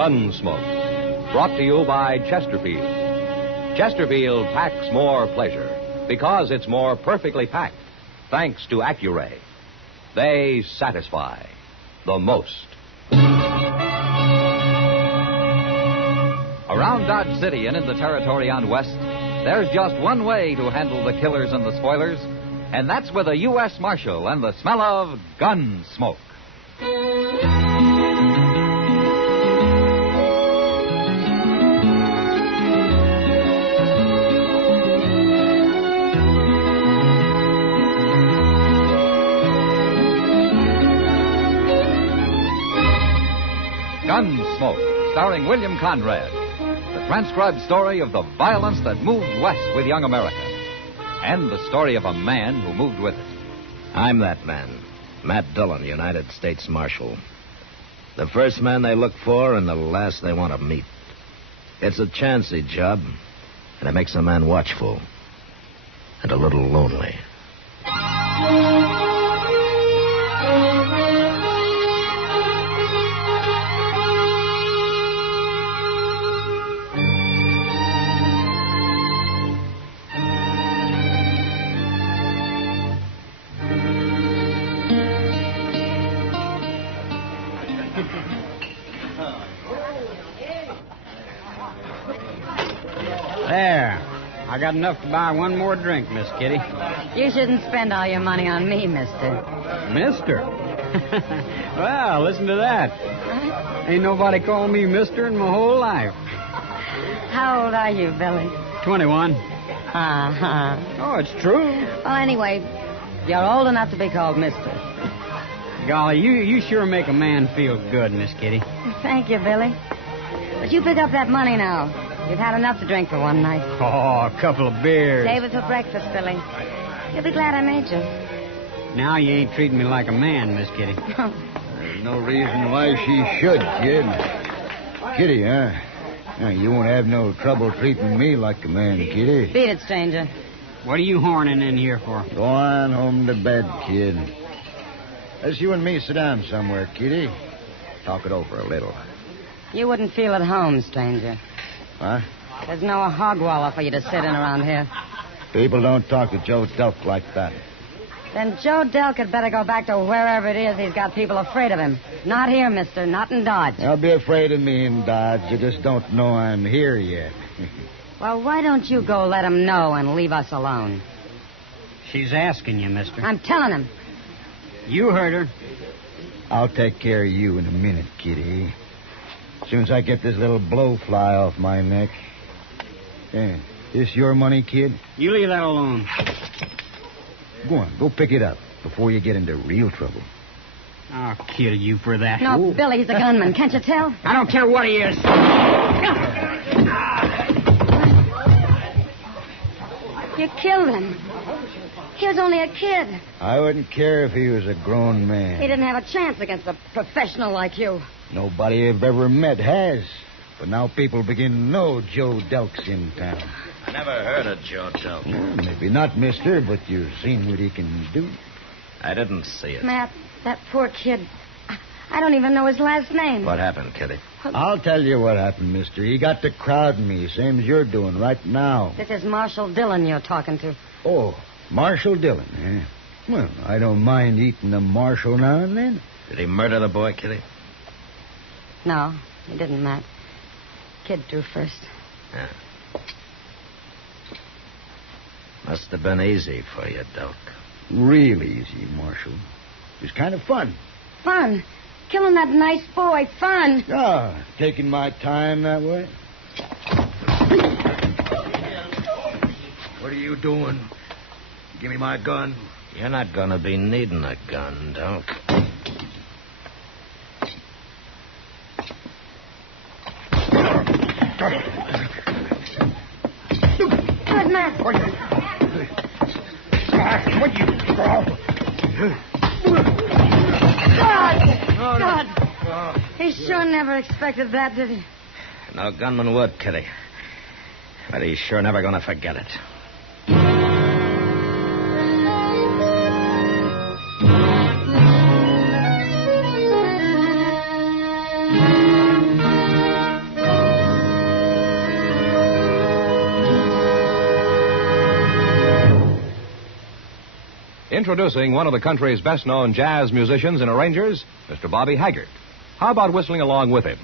Gunsmoke, brought to you by Chesterfield. Chesterfield packs more pleasure because it's more perfectly packed, thanks to Accuray. They satisfy the most. Around Dodge City and in the territory on West, there's just one way to handle the killers and the spoilers, and that's with a U.S. Marshal and the smell of Gunsmoke. Gunsmoke, starring William Conrad. The transcribed story of the violence that moved west with young America. And the story of a man who moved with it. I'm that man, Matt Dillon, United States Marshal. The first man they look for and the last they want to meet. It's a chancy job, and it makes a man watchful and a little lonely. There. I got enough to buy one more drink, Miss Kitty. You shouldn't spend all your money on me, mister. Mister? Well, listen to that. Ain't nobody called me mister in my whole life. How old are you, Billy? 21. Uh-huh. Oh, it's true. Well, anyway, you're old enough to be called mister. Golly, you sure make a man feel good, Miss Kitty. Thank you, Billy. But you pick up that money now. You've had enough to drink for one night. Oh, a couple of beers. Save it for breakfast, Billy. You'll be glad I made you. Now you ain't treating me like a man, Miss Kitty. There's no reason why she should, kid. Kitty, huh? Now, you won't have no trouble treating me like a man, Kitty. Beat it, stranger. What are you horning in here for? Go on home to bed, kid. Let's you and me sit down somewhere, Kitty. Talk it over a little. You wouldn't feel at home, stranger. Huh? There's no hog wallow for you to sit in around here. People don't talk to Joe Delk like that. Then Joe Delk had better go back to wherever it is he's got people afraid of him. Not here, mister. Not in Dodge. They'll be afraid of me in Dodge. They just don't know I'm here yet. Well, why don't you go let him know and leave us alone? She's asking you, mister. I'm telling him. You heard her. I'll take care of you in a minute, Kitty. As soon as I get this little blowfly off my neck. Yeah. This your money, kid? You leave that alone. Go on, go pick it up before you get into real trouble. I'll kill you for that. No, Ooh. Billy, he's a gunman. Can't you tell? I don't care what he is. You killed him. He was only a kid. I wouldn't care if he was a grown He man. didn't have a chance against a professional like you. Nobody I've ever met has. But now people begin to know Joe Delk's in town. I never heard of Joe Delk. Well, maybe not, mister, but you've seen what he can do. I didn't see it. Matt, that poor kid. I don't even know his last name. What happened, Kitty? I'll tell you what happened, mister. He got to crowding me, same as you're doing right now. This is Marshal Dillon you're talking to. Oh, Marshal Dillon, eh? Well, I don't mind eating a Marshal now and then. Did he murder the boy, Kitty? No, he didn't, Matt. Kid drew first. Yeah. Must have been easy for you, Delk. Real easy, Marshal. It was kind of fun. Fun. Killing that nice boy. Fun. Ah, taking my time that way. What are you doing? Give me my gun. You're not going to be needing a gun, Delk. Good, Matt. What you... God. He sure never expected that, did he? No gunman would, Kitty. But he's sure never going to forget it. Introducing one of the country's best-known jazz musicians and arrangers, Mr. Bobby Haggart. How about whistling along with him?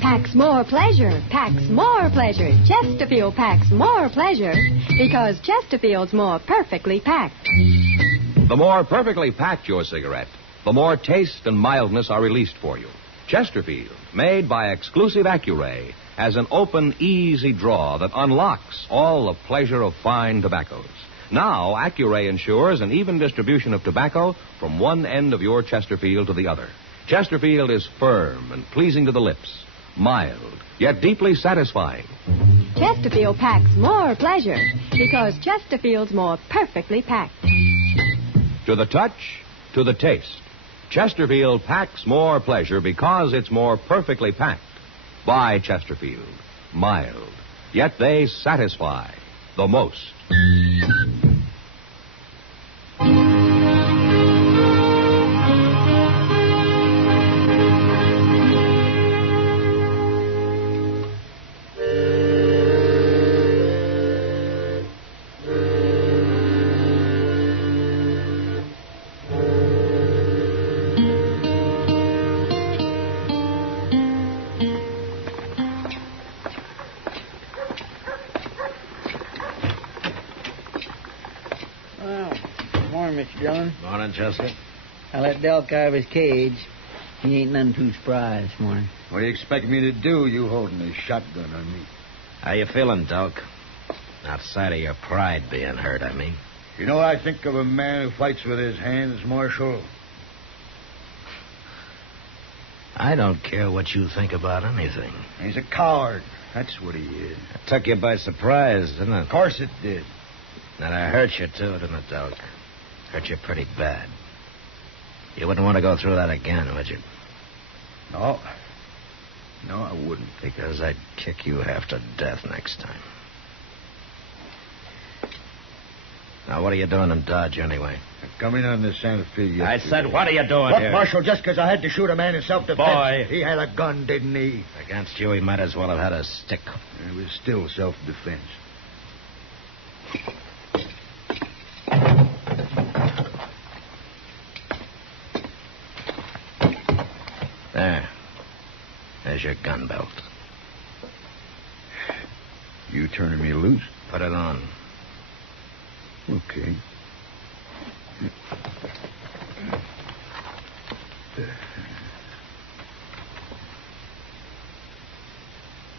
Packs more pleasure, packs more pleasure. Chesterfield packs more pleasure because Chesterfield's more perfectly packed. The more perfectly packed your cigarette, the more taste and mildness are released for you. Chesterfield, made by exclusive Accuray, has an open, easy draw that unlocks all the pleasure of fine tobaccos. Now, Accuray ensures an even distribution of tobacco from one end of your Chesterfield to the other. Chesterfield is firm and pleasing to the lips, mild, yet deeply satisfying. Chesterfield packs more pleasure because Chesterfield's more perfectly packed. To the touch, to the taste. Chesterfield packs more pleasure because it's more perfectly packed. By Chesterfield. Mild. Yet they satisfy the most. Morning, Mr. Dillon. Morning, Chester. I let Delk out of his cage. He ain't none too spry this morning. What do you expect me to do, you holding a shotgun on me? How you feeling, Delk? Outside of your pride being hurt, I mean. You know what I think of a man who fights with his hands, Marshal? I don't care what you think about anything. He's a coward. That's what he is. It took you by surprise, didn't it? Of course it did. And I hurt you, too, didn't it, Delk? Hurt you pretty bad. You wouldn't want to go through that again, would you? No. No, I wouldn't. Because I'd kick you half to death next time. Now, what are you doing in Dodge, anyway? Coming on the Santa Fe yesterday. I said, what are you doing Look, here? Marshal, just because I had to shoot a man in self-defense. Boy. He had a gun, didn't he? Against you, he might as well have had a stick. It was still self-defense. There. There's your gun belt. You turning me loose? Put it on. Okay.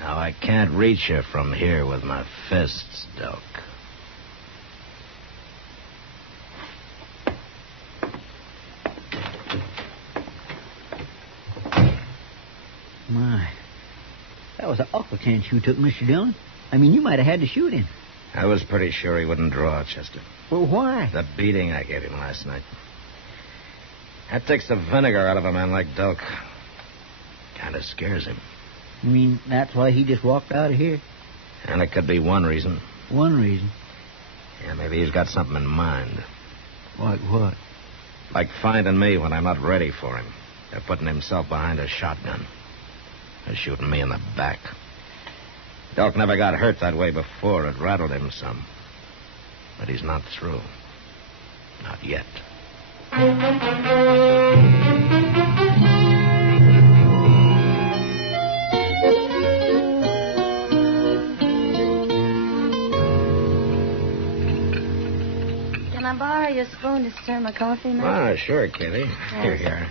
Now, I can't reach you from here with my fists, Delk. My. That was an awful chance you took, Mr. Dillon. I mean, you might have had to shoot him. I was pretty sure he wouldn't draw, Chester. Well, why? The beating I gave him last night. That takes the vinegar out of a man like Delk. Kind of scares him. You mean that's why he just walked out of here? And it could be one reason. One reason. Yeah, maybe he's got something in mind. Like what? Like finding me when I'm not ready for him. Or putting himself behind a shotgun. Or shooting me in the back. Delk never got hurt that way before. It rattled him some. But he's not through. Not yet. Can I borrow your spoon to stir my coffee, Matt? Ah, sure, Kitty. Here.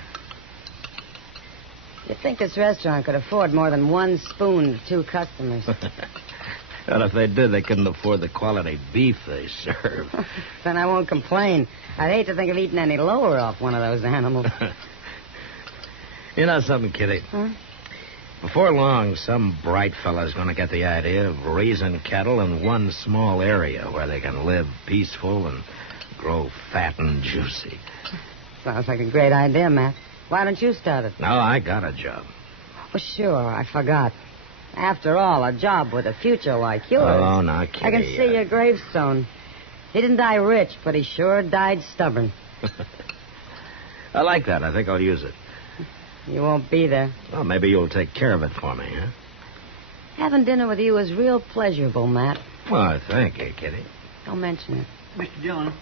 You'd think this restaurant could afford more than one spoon to two customers. Well, if they did, they couldn't afford the quality beef they serve. Then I won't complain. I'd hate to think of eating any lower off one of those animals. You know something, Kitty? Huh? Before long, some bright fella's going to get the idea of raising cattle in one small area where they can live peaceful and grow fat and juicy. Sounds like a great idea, Matt. Why don't you start it? No, I got a job. Oh, sure, I forgot. After all, a job with a future like yours. Oh, now, Kitty. I can see your gravestone. He didn't die rich, but he sure died stubborn. I like that. I think I'll use it. You won't be there. Well, maybe you'll take care of it for me, huh? Having dinner with you is real pleasurable, Matt. Well, thank you, Kitty. Don't mention it. Mr. Dillon.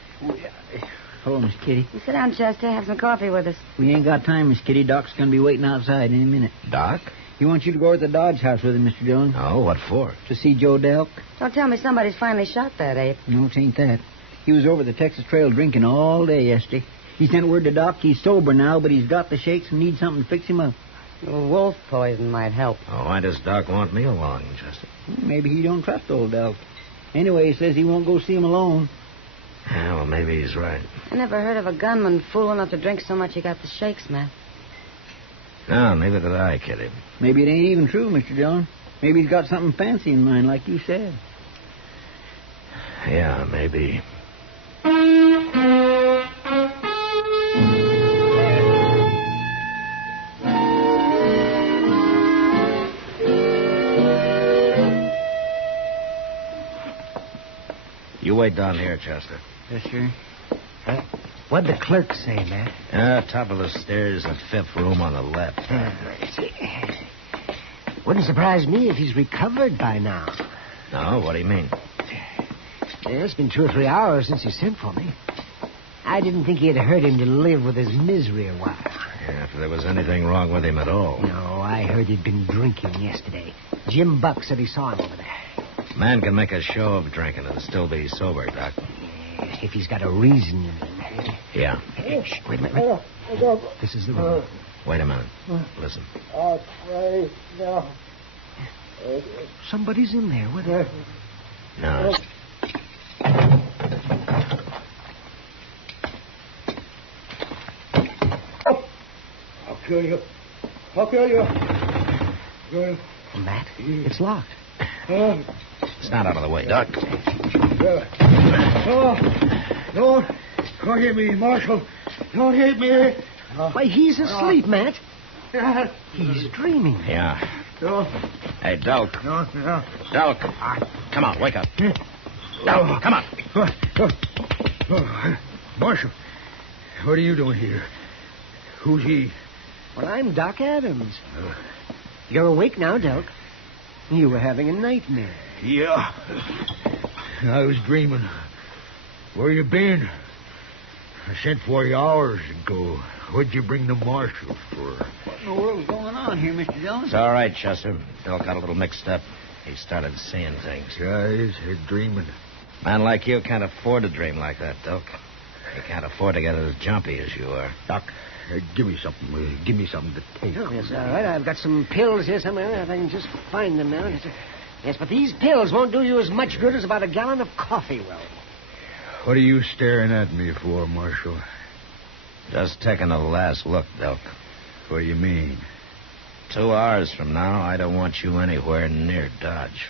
Hello, Miss Kitty. Sit down, Chester. Have some coffee with us. We ain't got time, Miss Kitty. Doc's going to be waiting outside any minute. Doc? He wants you to go over to the Dodge house with him, Mr. Dillon. Oh, what for? To see Joe Delk. Don't tell me somebody's finally shot that ape. No, it ain't that. He was over the Texas Trail drinking all day yesterday. He sent word to Doc he's sober now, but he's got the shakes and needs something to fix him up. Wolf poison might help. Oh, why does Doc want me along, Chester? Maybe he don't trust old Delk. Anyway, he says he won't go see him alone. Yeah, well, maybe he's right. I never heard of a gunman fool enough to drink so much he got the shakes, Matt. No, neither did I, Kitty. Maybe it ain't even true, Mr. Dillon. Maybe he's got something fancy in mind, like you said. Yeah, maybe. You wait down here, Chester. Yes, sir. What'd the clerk say, Matt? Top of the stairs, the fifth room on the left. Wouldn't surprise me if he's recovered by now. No, what do you mean? Yeah, it's been 2 or 3 hours since he sent for me. I didn't think he'd hurt him to live with his misery a while. Yeah, if there was anything wrong with him at all. No, I heard he'd been drinking yesterday. Jim Buck said he saw him over there. Man can make a show of drinking and still be sober, Doc. If he's got a reason, you mean. Yeah. Hey, shh, wait a minute. This is the room. Wait a minute. Listen. Somebody's in there with him. No. I'll kill you. I'll kill you. Matt, it's locked. It's not out of the way, Doc. No, don't hit me, Marshal. Don't hit me. Why, he's asleep, Matt. He's dreaming. Yeah. No. Hey, Delk. No. Delk. Come on, wake up. Delk, come on. Marshal, what are you doing here? Who's he? Well, I'm Doc Adams. You're awake now, Delk. You were having a nightmare. Yeah. I was dreaming. Where you been? I sent for you hours ago. What'd you bring the marshal for? What in the world's going on here, Mr. Dillon? It's all right, Chester. Delk got a little mixed up. He started seeing things. Yeah, he's dreaming. Man like you can't afford to dream like that, Delk. You can't afford to get as jumpy as you are. Doc, give me something. Give me something to take. Oh, yes, all right. I've got some pills here somewhere. If I can just find them now. Yes, but these pills won't do you as much good as about a gallon of coffee will. What are you staring at me for, Marshal? Just taking a last look, Delk. What do you mean? 2 hours from now, I don't want you anywhere near Dodge.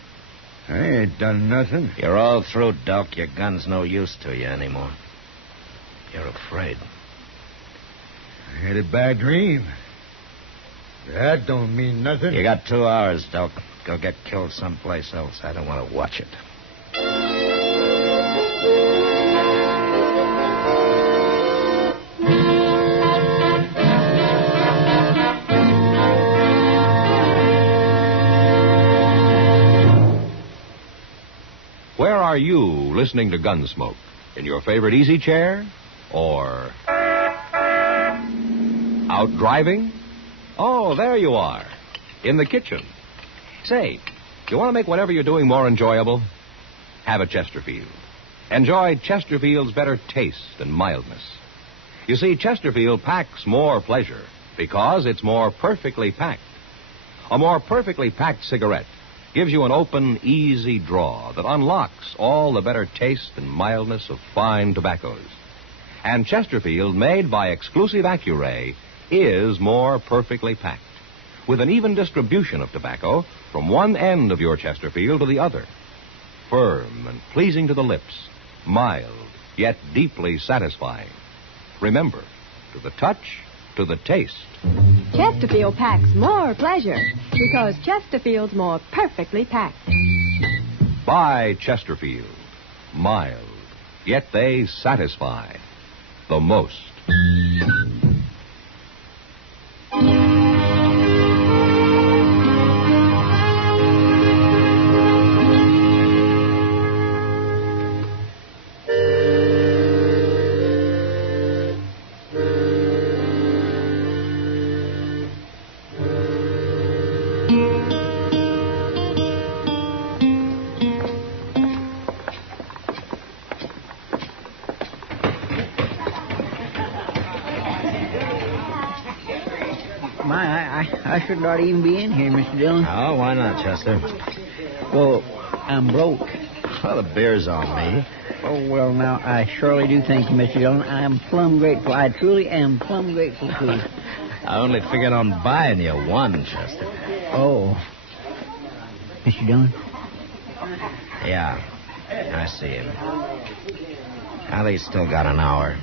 I ain't done nothing. You're all through, Delk. Your gun's no use to you anymore. You're afraid. I had a bad dream. That don't mean nothing. You got 2 hours, Delk. Go get killed someplace else. I don't want to watch it. Where are you listening to Gunsmoke? In your favorite easy chair? Or out driving? Oh, there you are. In the kitchen. Say, you want to make whatever you're doing more enjoyable? Have a Chesterfield. Enjoy Chesterfield's better taste and mildness. You see, Chesterfield packs more pleasure because it's more perfectly packed. A more perfectly packed cigarette gives you an open, easy draw that unlocks all the better taste and mildness of fine tobaccos. And Chesterfield, made by exclusive Accuray, is more perfectly packed, with an even distribution of tobacco from one end of your Chesterfield to the other. Firm and pleasing to the lips, mild, yet deeply satisfying. Remember, to the touch, to the taste. Chesterfield packs more pleasure because Chesterfield's more perfectly packed. Buy Chesterfield. Mild, yet they satisfy the most. I should not even be in here, Mr. Dillon. Oh, why not, Chester? Well, I'm broke. Well, the beer's on me. Oh, well, now, I surely do thank you, Mr. Dillon. I'm plumb grateful. I truly am plumb grateful to you. I only figured on buying you one, Chester. Oh. Mr. Dillon? Yeah, I see him. Well, he's still got an hour.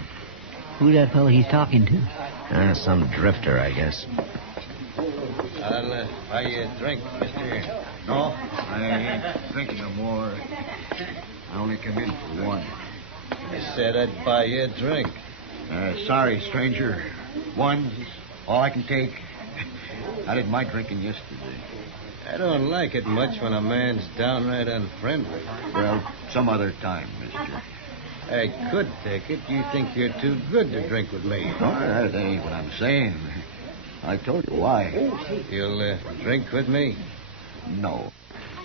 Who's that fellow he's talking to? Some drifter, I guess. I'll buy you a drink, mister. No, I ain't drinking no more. I only come in for one. I said I'd buy you a drink. Sorry, stranger. One's all I can take. I did my drinking yesterday. I don't like it much when a man's downright unfriendly. Well, some other time, mister. I could take it. You think you're too good to drink with me. No, that ain't what I'm saying. I told you why. You'll drink with me? No.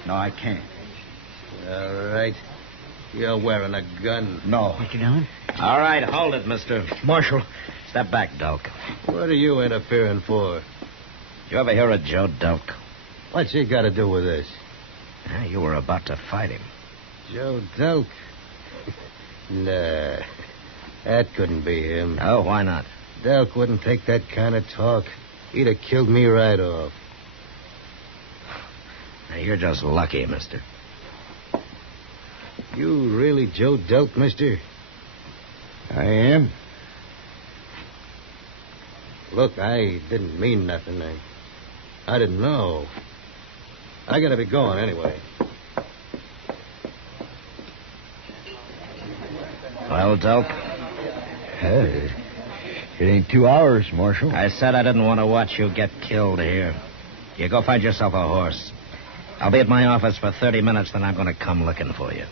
No, I can't. All right. You're wearing a gun. No. Mr. Dillon? All right, hold it, mister. Marshal. Step back, Delk. What are you interfering for? You ever hear of Joe Delk? What's he got to do with this? You were about to fight him. Joe Delk? Nah. That couldn't be him. Oh, why not? Delk wouldn't take that kind of talk. He'd have killed me right off. Now, you're just lucky, mister. You really Joe Delk, mister? I am. Look, I didn't mean nothing. I didn't know. I gotta be going anyway. Well, Delk? Hey, it ain't 2 hours, Marshal. I said I didn't want to watch you get killed here. You go find yourself a horse. I'll be at my office for 30 minutes, then I'm going to come looking for you.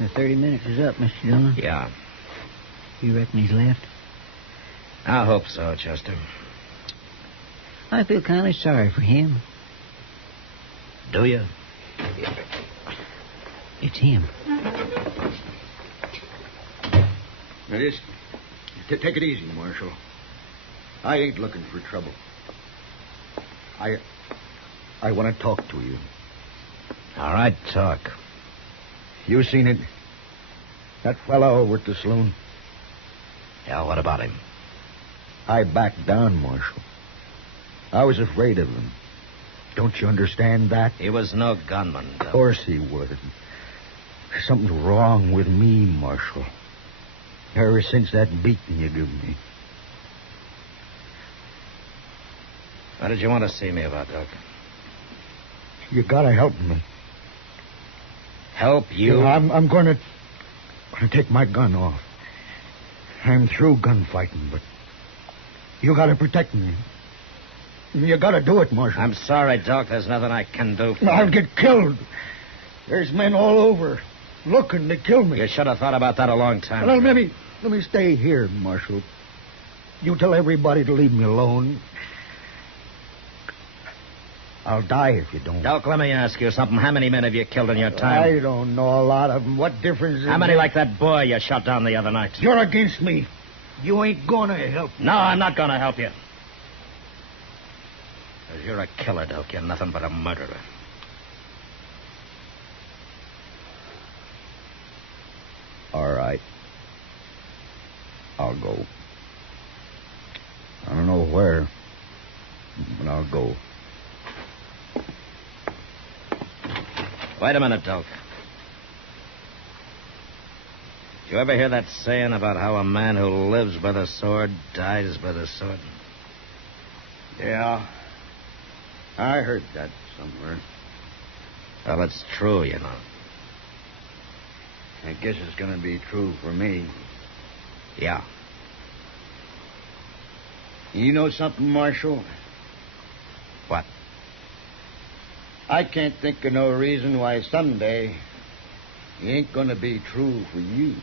The 30 minutes is up, Mr. Dillon. Yeah. You reckon he's left? I hope so, Chester. I feel kind of sorry for him. Do you? It's him. Now, just take it easy, Marshal. I ain't looking for trouble. I want to talk to you. All right, talk. You seen it? That fellow over at the saloon? Yeah, what about him? I backed down, Marshal. I was afraid of him. Don't you understand that? He was no gunman. Of course he would. Something's wrong with me, Marshal. Ever since that beating you gave me. What did you want to see me about, Doc? You gotta help me. Help you? I'm gonna take my gun off. I'm through gunfighting, but you gotta protect me. You gotta do it, Marshal. I'm sorry, Doc. There's nothing I can do for I'll you. get killed. There's men all over looking to kill me. You should have thought about that a long time Well, ago. let me stay here, Marshal. You tell everybody to leave me alone. I'll die if you don't. Doc, let me ask you something. How many men have you killed in your time? I don't know a lot of them. What difference is How many like that boy you shot down the other night? You're against me. You ain't gonna help me. No, I'm not going to help you. 'Cause you're a killer, Doc. You're nothing but a murderer. All right. I'll go. I don't know where, but I'll go. Wait a minute, Doc. Did you ever hear that saying about how a man who lives by the sword dies by the sword? Yeah. I heard that somewhere. Well, it's true, you know. I guess it's gonna be true for me. Yeah. You know something, Marshal? What? I can't think of no reason why someday he ain't gonna be true for you.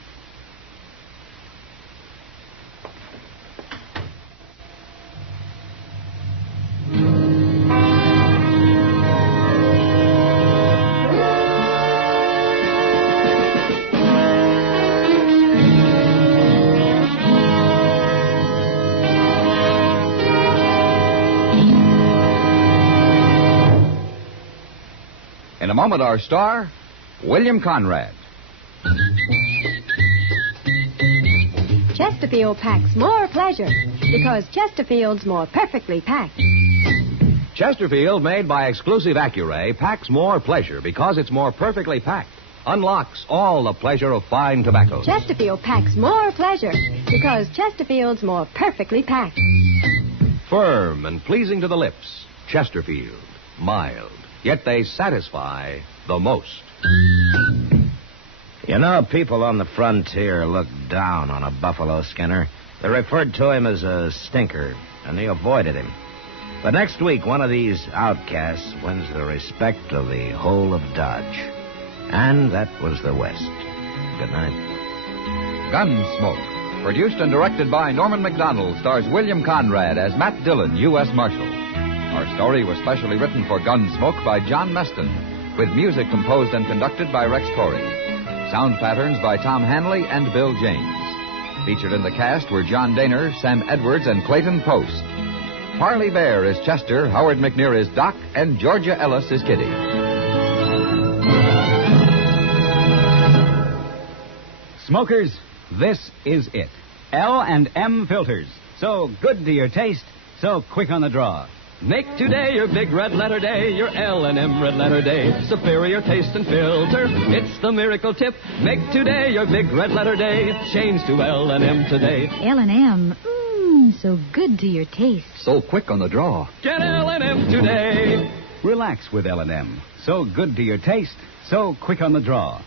In a moment, our star, William Conrad. Chesterfield packs more pleasure because Chesterfield's more perfectly packed. Chesterfield, made by exclusive Accuray, packs more pleasure because it's more perfectly packed. Unlocks all the pleasure of fine tobacco. Chesterfield packs more pleasure because Chesterfield's more perfectly packed. Firm and pleasing to the lips. Chesterfield. Mild. Yet they satisfy the most. You know, people on the frontier look down on a buffalo skinner. They referred to him as a stinker, and they avoided him. But next week, one of these outcasts wins the respect of the whole of Dodge. And that was the West. Good night. Gunsmoke, produced and directed by Norman Macdonnell, stars William Conrad as Matt Dillon, U.S. Marshal. Our story was specially written for Gunsmoke by John Meston, with music composed and conducted by Rex Torrey. Sound patterns by Tom Hanley and Bill James. Featured in the cast were John Daner, Sam Edwards, and Clayton Post. Parley Bear is Chester, Howard McNear is Doc, and Georgia Ellis is Kitty. Smokers, this is it. L&M filters. So good to your taste, so quick on the draw. Make today your big red letter day, your L&M red letter day. Superior taste and filter, it's the miracle tip. Make today your big red letter day. Change to L&M today. L&M, so good to your taste. So quick on the draw. Get L&M today. Relax with L&M. So good to your taste, so quick on the draw.